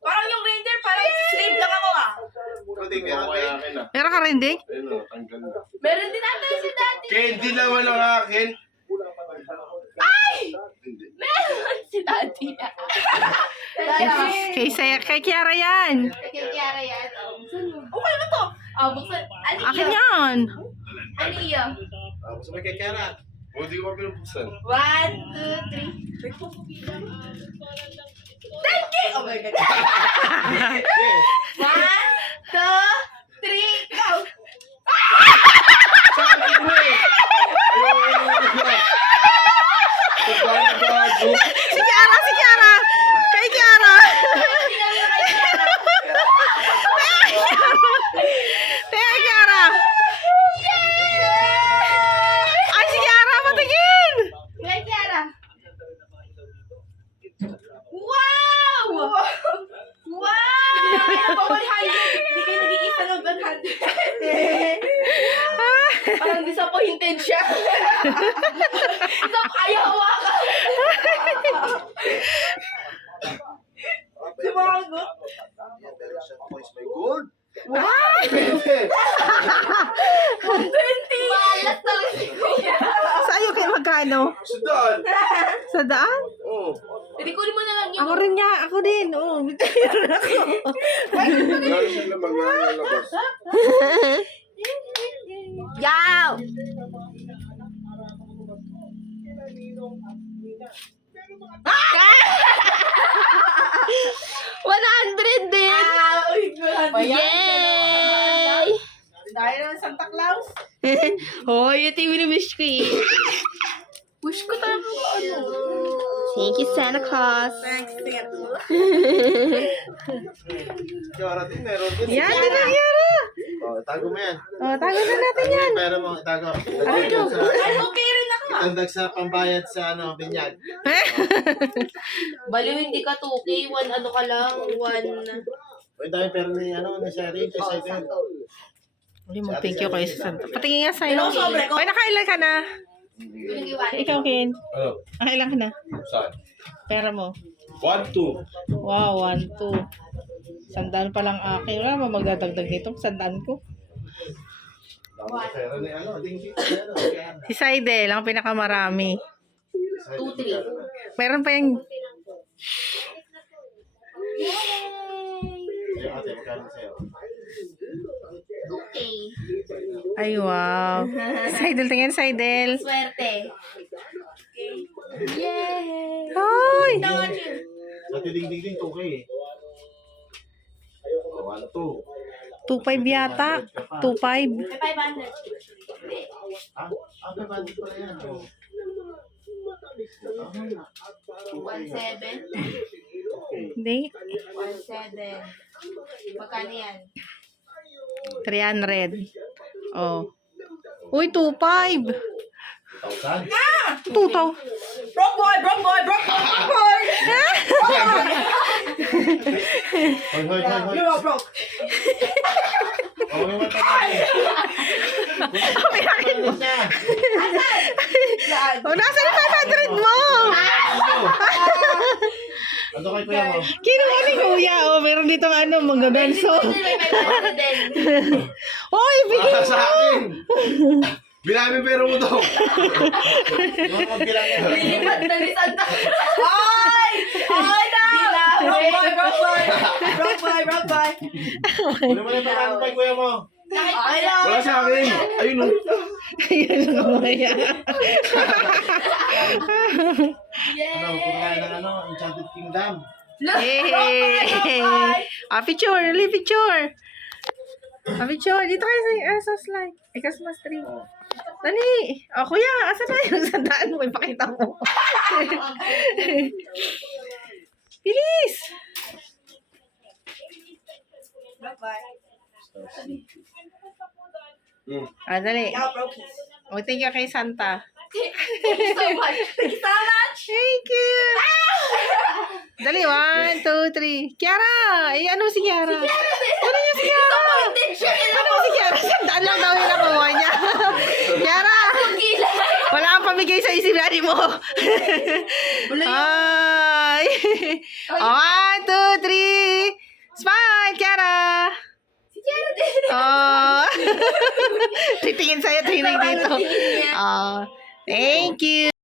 Parang yung reindeer, parang slave lang ako ah. Pwede, meron kaya akin ah. Meron ka rin, Ding? Ayun o, tanggal na. Meron din natin si daddy. Candy naman ang akin. Ay! Hindi. Meron si daddy. Kay Kiara yan. Kay Kiara yan. Okay na to. Ah, buksan. Akin yan. Ano yan? Gusto mo kay Kiara? O, di ko pa pinubuksan. 1, 2, 3. Thank you! Oh my God. 1, 2, 3, go! Sabi mo eh! Ayaw. Si Kiara! Kay Kiara! Kay Kiara! Ay, si Kiara! Patingin! Kay Kiara. Wow! Wow! Pa 100. Hindi kayo nag-iisa ng 100. Parang disappointed siya. Ayaw hawakan. Sumagot. My gold? Ay! 120. Malas talaga si Kuya. Sa'yo kayo magkano? Sudan! Sa daan? Oo. Hindi ko naman na lang yung... Ako rin nga. Ako din. Oo. Meron ako. Lalo sila maglalabas. Yaw! $100 din! Yay! Dahil naman Santa Claus. Hoy, ito yung winiwish ko eh. Wish ko tayo ano. Thank you, Santa Claus. Thanks, Tito. Kiara din, meron din. Yan, din na Kiara. Oh, tago mo yan. O, tago na natin yan. Pera mo, tago. Aray ko. Ay, okay rin ako. Tandag sa pambayad sa binyag. Baliw, hindi ka 2K. 1 ano ka lang. 1. Uy, dami pera ni Sherry. Kasi din. Uli mo, thank you kayo sa Santa. Patingin nga sa'yo. Pero sobre ko. Ay, nakailan ka na? Ikaw, Ken. Ano? Nakailan ka na? Saan? Pera mo. 1, 2. Wow, 1, 2. Sandaan pa lang akin. Wala mo magdadagdag nito. Sandaan ko. Pera ni Dingki. Si Saidel, ang pinakamarami. 2, 3. Meron pa yung... Ate, magkano sa'yo? Okay. Ay, wow. Saidel, tingin Saidel. Swerte. Yay! Hoy! Sa tiding-ding 2K eh. 1, 2. 2.5 yata. 2.5. May 500. Ah, may bandit pala yan. Oh. 1,700. Hindi. 1,700. Magkano yan? 300. Oh. Uy, 2.5. 1,000? 2,000. Broke boy! Broke boy! Broke boy! Broke boy! Hoy. You're all broke. Oh, may mata natin. Pinakin mo. Yan. Oh, nasa yung 500 mo? Ano kay kuya mo? Kinuha ni Kuya. Oh, meron ditong ano, magaganso. May 500 din. Oy, bigyan Para mo. sa akin. Bilangin pera mo daw. Magbilang yan. Lilipat na ni Santa. Ay! Ay na! Broke boy! Broke boy! Broke boy! Broke boy! Ano mo na yung kay kuya mo? Ay na! Wala sa akin. Ayun o. Ayun ang kumaya. Ano, kumakain ng Enchanted Kingdom. Yay! Ah, picture. Really, picture. Ah, picture. Dito kayo sa Asos Light. Christmas tree. Dali. Oh, kuya. Asan na yung sandaan mo? Ipakita mo. Bilis. Ah, dali. Oh, thank you kay Santa. Thank you so much. Thank you so much. Thank you. Dali, 1, 2, 3. Kiara! Eh, ano si Kiara? Ano niya si Kiara? Disappointed siya. Ano si Kiara? Sandaan lang daw yung nakuha niya. Kiara! Gila. Wala kang pamigay sa isip daddy mo. Ay! Ay. 1, 2, 3. Smile, Kiara. Si Kiara din. Oh. Titingin sa'yo, titingin dito. Tingin niya. Oh. Thank you.